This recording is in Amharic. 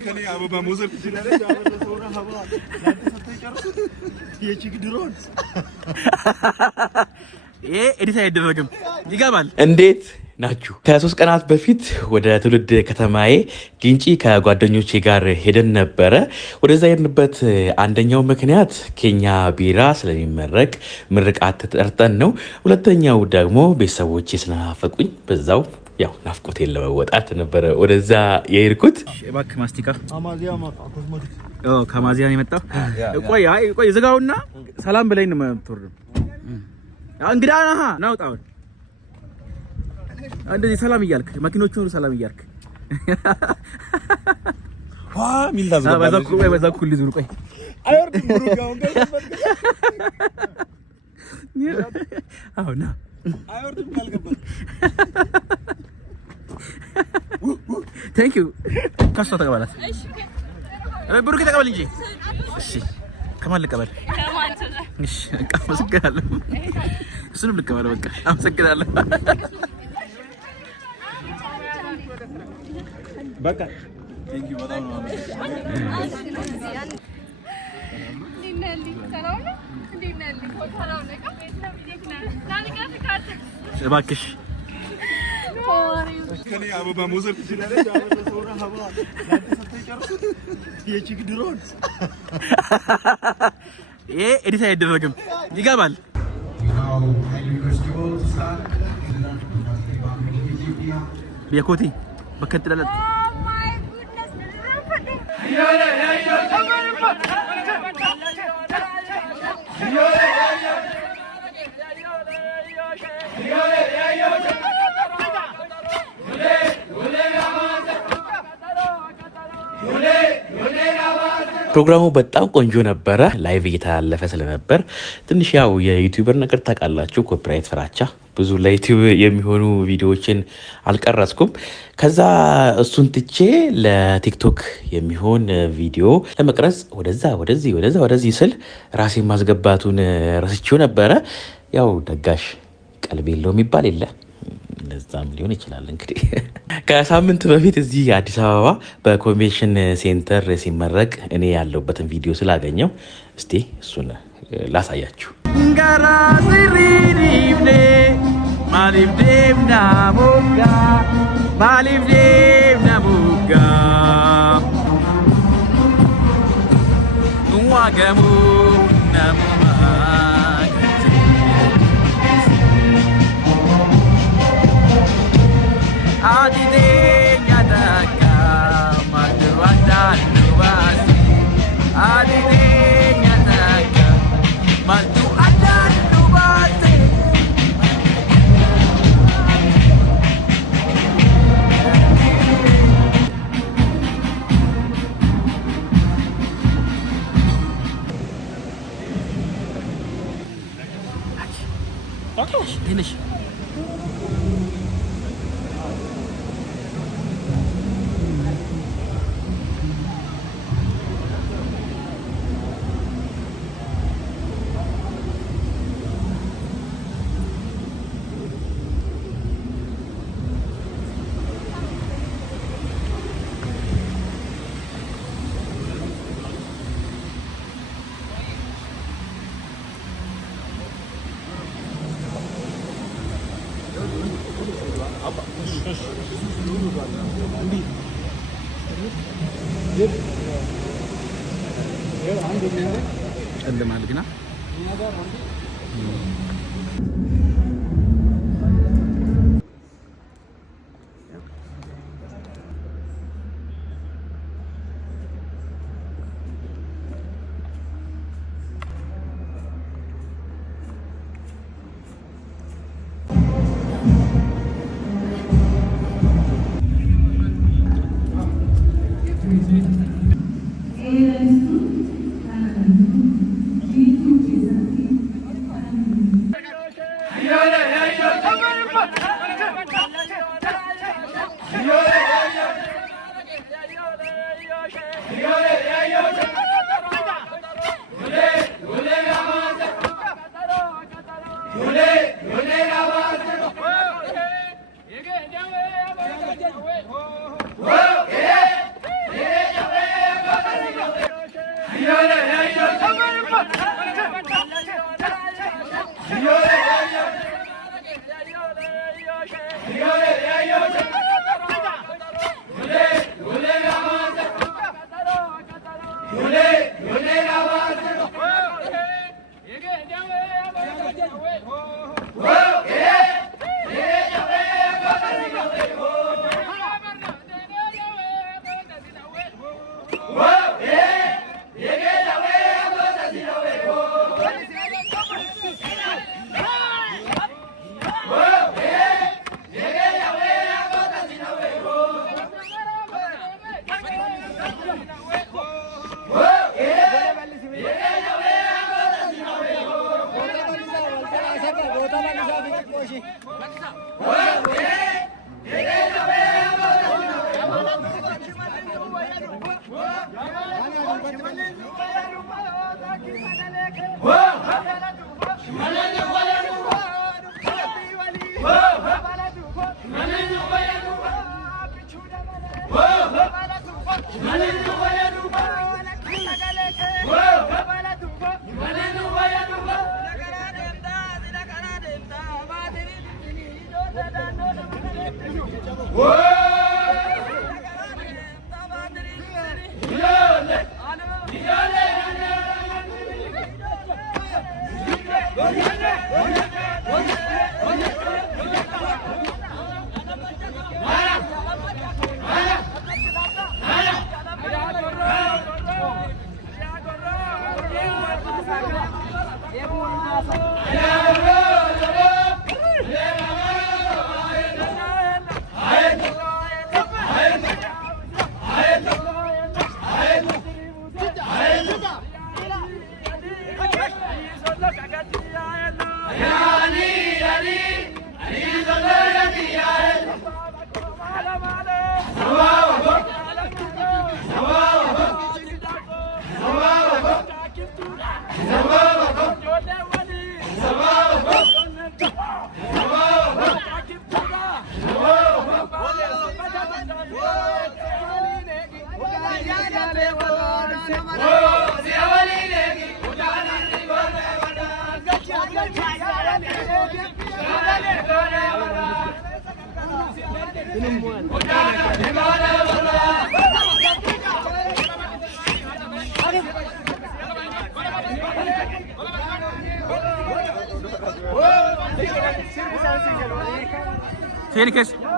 ከኔ አበባ መውሰድ ትችላለች። አበባ ሰውራ ሀባ ላንተ ሰጥተህ ጨርሱት። የቺክ ድሮን ይሄ ኤዲት አይደረግም። ይገባል። እንዴት ናችሁ? ከ3 ቀናት በፊት ወደ ትውልድ ከተማዬ ግንጪ ከጓደኞቼ ጋር ሄደን ነበረ። ወደዛ የሄድንበት አንደኛው ምክንያት ኬኛ ቢራ ስለሚመረቅ ምርቃት ተጠርተን ነው። ሁለተኛው ደግሞ ቤተሰቦቼ ስለናፈቁኝ በዛው ያው ናፍቆቴን ለመወጣት ነበረ ወደዛ የሄድኩት። እባክህ ማስቲካ ኮስሞቲክ ከማዚያ ነው የመጣው። ቆይ ዝጋውና ሰላም በላይ ነው የምትወርደው። እንግዳ ነህ ናውጣው እንደዚህ ሰላም እያልክ መኪኖቹን ሰላም እያልክ ዋ ሚልዳዝ በዛ ኩል ዙር ቆይ አይወርድም ብሩጋው ገለበት አሁን አይወርድም ካልገበት ቴንክ ዩ ካስታ ተቀበላት። እሺ ብሩክ ተቀበል እንጂ እሺ ከማን ልቀበል? እሺ አመሰግናለሁ። እሱንም ልቀበለው በቃ አመሰግናለሁ። በቃ ቴንክ ዩ በጣም ነው እባክሽ ከኔ አበባ መውሰድ ትችላለች። አበባ ሰውራ ሀባ ላንተ ሰጥተህ ጨርሱት። የቺክ ድሮን ይሄ ኤዲት አይደረግም። ይገባል። የኮቲ በከትላለት ፕሮግራሙ በጣም ቆንጆ ነበረ። ላይቭ እየተላለፈ ስለነበር ትንሽ ያው የዩቲዩበር ነገር ታውቃላችሁ፣ ኮፒራይት ፍራቻ ብዙ ለዩቲዩብ የሚሆኑ ቪዲዮዎችን አልቀረጽኩም። ከዛ እሱን ትቼ ለቲክቶክ የሚሆን ቪዲዮ ለመቅረጽ ወደዚህ ስል ራሴን ማስገባቱን ረስቼው ነበረ። ያው ደጋሽ ቀልብ የለው የሚባል የለ ለዛም ሊሆን ይችላል። እንግዲህ ከሳምንት በፊት እዚህ አዲስ አበባ በኮንቬንሽን ሴንተር ሲመረቅ እኔ ያለሁበትን ቪዲዮ ስላገኘው እስቲ እሱን ላሳያችሁ። ትንሽ ጨለማል ግና Whoa! Tehlikesiz.